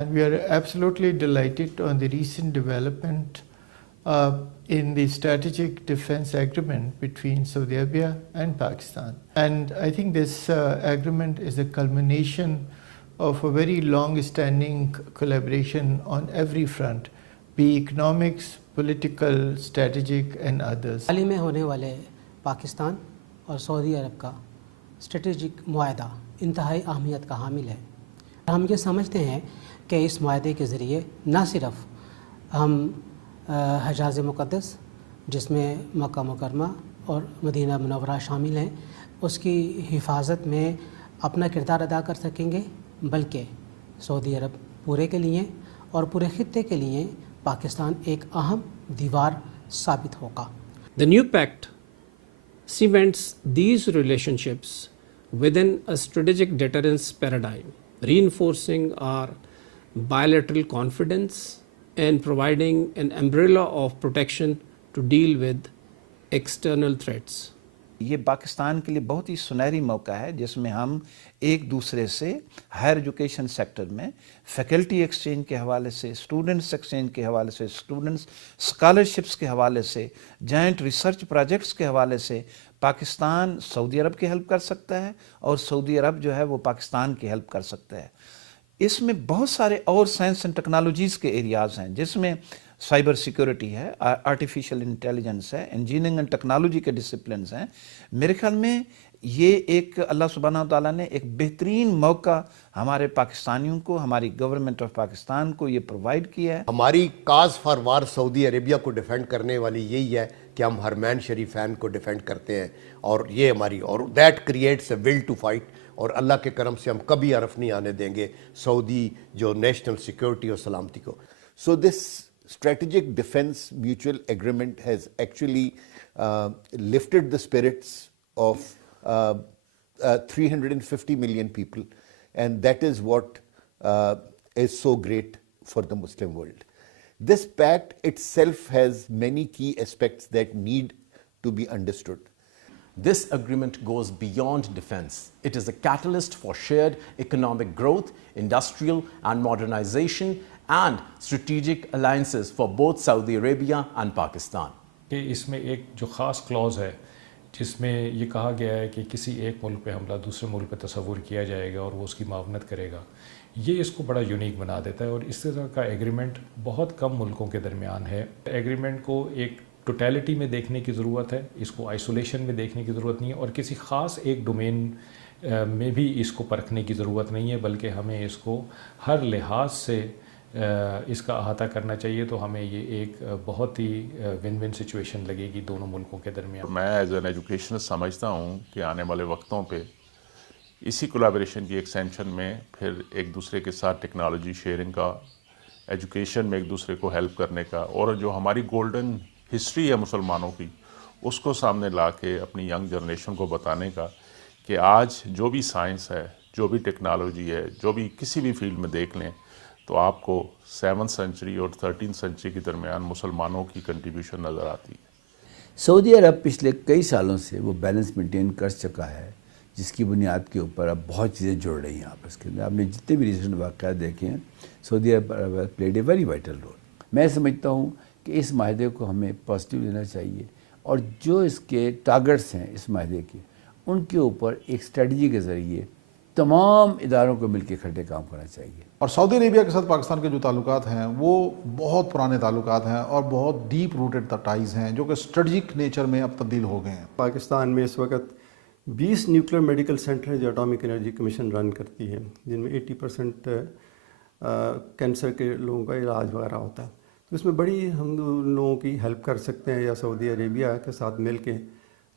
And we are absolutely delighted on the recent development in the strategic defense agreement between Saudi Arabia and Pakistan. And I think this agreement is a culmination of a very long-standing collaboration on every front, be economics, political, strategic and others. हाल ही में होने वाले पाकिस्तान और Saudi अरब का strategic मुआहदा इंतहाई अहमियत का हामिल है। हम ये समझते हैं कि इस मुआहदे के ज़रिए न सिर्फ हम हजाज़ मुक़द्दस जिसमें मक्का मुकरमा और मदीना मुनव्वरा शामिल हैं उसकी हिफाजत में अपना किरदार अदा कर सकेंगे, बल्कि सऊदी अरब पूरे के लिए और पूरे खित्ते के लिए पाकिस्तान एक अहम दीवार साबित होगा। The new pact cements these relationships within a strategic deterrence paradigm, reinforcing our bilateral confidence and providing an umbrella of protection to deal with external threats. ये पाकिस्तान के लिए बहुत ही सुनहरी मौका है जिसमें हम एक दूसरे से हायर एजुकेशन सेक्टर में फैकल्टी एक्सचेंज के हवाले से, स्टूडेंट्स एक्सचेंज के हवाले से, स्टूडेंट्स स्कॉलरशिप्स के हवाले से, जॉइंट रिसर्च प्रोजेक्ट्स के हवाले से पाकिस्तान सऊदी अरब की हेल्प कर सकता है और सऊदी अरब जो है वो पाकिस्तान की हेल्प कर सकता है। इसमें बहुत सारे और साइंस एंड टेक्नोलॉजीज़ के एरियाज़ हैं जिसमें साइबर सिक्योरिटी है, आर्टिफिशियल इंटेलिजेंस है, इंजीनियरिंग एंड टेक्नोलॉजी के डिसिप्लिन्स हैं। मेरे ख्याल में ये एक अल्लाह सुब्हानहू व तआला ने एक बेहतरीन मौका हमारे पाकिस्तानियों को, हमारी गवर्नमेंट ऑफ पाकिस्तान को ये प्रोवाइड किया है। हमारी काज फॉर वार सऊदी अरेबिया को डिफेंड करने वाली यही है कि हम हरमैन शरीफैन को डिफेंड करते हैं और ये हमारी और that creates a will to fight और अल्लाह के करम से हम कभी हरफ नहीं आने देंगे सऊदी जो नेशनल सिक्योरिटी और सलामती को। So this strategic defense mutual agreement has actually lifted the spirits of 350 million people, and that is what is so great for the Muslim world. This pact itself has many key aspects that need to be understood. This agreement goes beyond defense. It is a catalyst for shared economic growth, industrial and modernization, and strategic alliances for both Saudi Arabia and Pakistan. कि इसमें एक जो ख़ास clause है जिसमें ये कहा गया है कि किसी एक मुल्क पे हमला दूसरे मुल्क पे तस्वुर किया जाएगा और वो उसकी मावनत करेगा, ये इसको बड़ा यूनिक बना देता है। और इस तरह का एग्रीमेंट बहुत कम मुल्कों के दरमियान है। एग्रीमेंट को एक टोटलिटी में देखने की ज़रूरत है, इसको आइसोलेशन में देखने की ज़रूरत नहीं है और किसी ख़ास एक डोमेन में भी इसको परखने की ज़रूरत नहीं है, बल्कि हमें इसको हर लिहाज से इसका अहाता करना चाहिए। तो हमें ये एक बहुत ही विन विन सिचुएशन लगेगी दोनों मुल्कों के दरमियान। मैं एज एन एजुकेशनल समझता हूँ कि आने वाले वक्तों पे इसी कोलैबोरेशन की एक्सटेंशन में फिर एक दूसरे के साथ टेक्नोलॉजी शेयरिंग का, एजुकेशन में एक दूसरे को हेल्प करने का और जो हमारी गोल्डन हिस्ट्री है मुसलमानों की उसको सामने ला के अपनी यंग जनरेशन को बताने का कि आज जो भी साइंस है, जो भी टेक्नोलॉजी है, जो भी किसी भी फील्ड में देख लें तो आपको 7th सेंचुरी और 13th सेंचुरी के दरमियान मुसलमानों की कंट्रीब्यूशन नज़र आती है। सऊदी अरब पिछले कई सालों से वो बैलेंस मेंटेन कर चुका है जिसकी बुनियाद के ऊपर अब बहुत चीज़ें जुड़ रही हैं आपस के अंदर। आपने जितने भी रिसेंट वाक़यात देखे हैं सऊदी अरब played a very vital role. मैं समझता हूँ कि इस माहदे को हमें पॉजिटिव लेना चाहिए और जो इसके टारगेट्स हैं इस माहदे के उनके ऊपर एक स्ट्रेटजी के ज़रिए तमाम इदारों को मिलकर इकट्ठे काम करना चाहिए। और सऊदी अरेबिया के साथ पाकिस्तान के जो ताल्लुकात हैं वो बहुत पुराने ताल्लुकात हैं और बहुत डीप रूटेड टाइज़ हैं जो कि स्ट्रेटजिक नेचर में अब तब्दील हो गए हैं। पाकिस्तान में इस वक्त 20 न्यूक्लियर मेडिकल सेंटर हैं जो एटॉमिक एनर्जी कमीशन रन करती है, जिनमें 80% कैंसर के लोगों का इलाज वगैरह होता है। तो इसमें बड़ी हम लोगों की हेल्प कर सकते हैं या सऊदी अरेबिया के साथ मिल के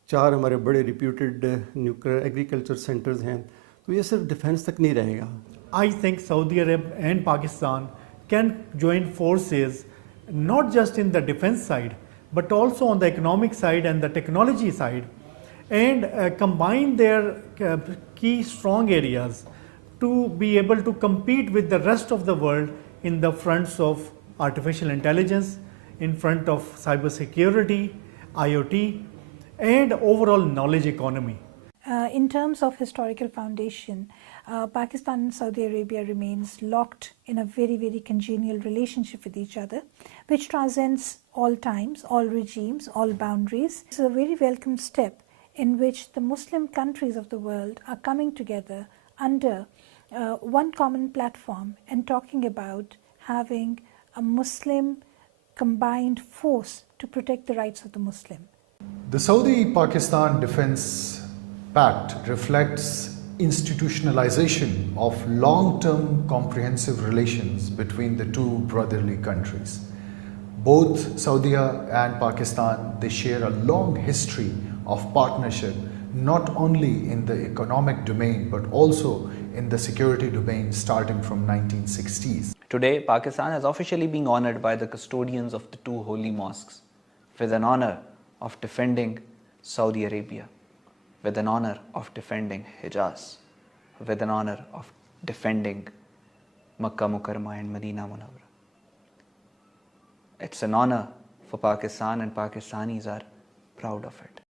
4 हमारे बड़े रिप्यूटेड न्यूक्लियर एग्रीकल्चर सेंटर्स हैं, तो ये सिर्फ डिफेंस तक नहीं रहेगा। I think Saudi Arabia and Pakistan can join forces not just in the defense side but also on the economic side and the technology side and combine their key strong areas to be able to compete with the rest of the world in the fronts of artificial intelligence, in front of cyber security, IoT and overall knowledge economy. In terms of historical foundation, Pakistan and Saudi Arabia remains locked in a very, very congenial relationship with each other, which transcends all times, all regimes, all boundaries. It's a very welcome step in which the Muslim countries of the world are coming together under one common platform and talking about having a Muslim combined force to protect the rights of the Muslim. The Saudi-Pakistan Defense Pact reflects institutionalization of long-term comprehensive relations between the two brotherly countries. Both Saudi and Pakistan, they share a long history of partnership, not only in the economic domain but also in the security domain starting from 1960s. Today, Pakistan is officially being honored by the custodians of the two holy mosques with an honor of defending Saudi Arabia, with an honor of defending Hijaz, with an honor of defending Makkah Mukarramah and Medina Munawwara. It's an honor for Pakistan, and Pakistanis are proud of it.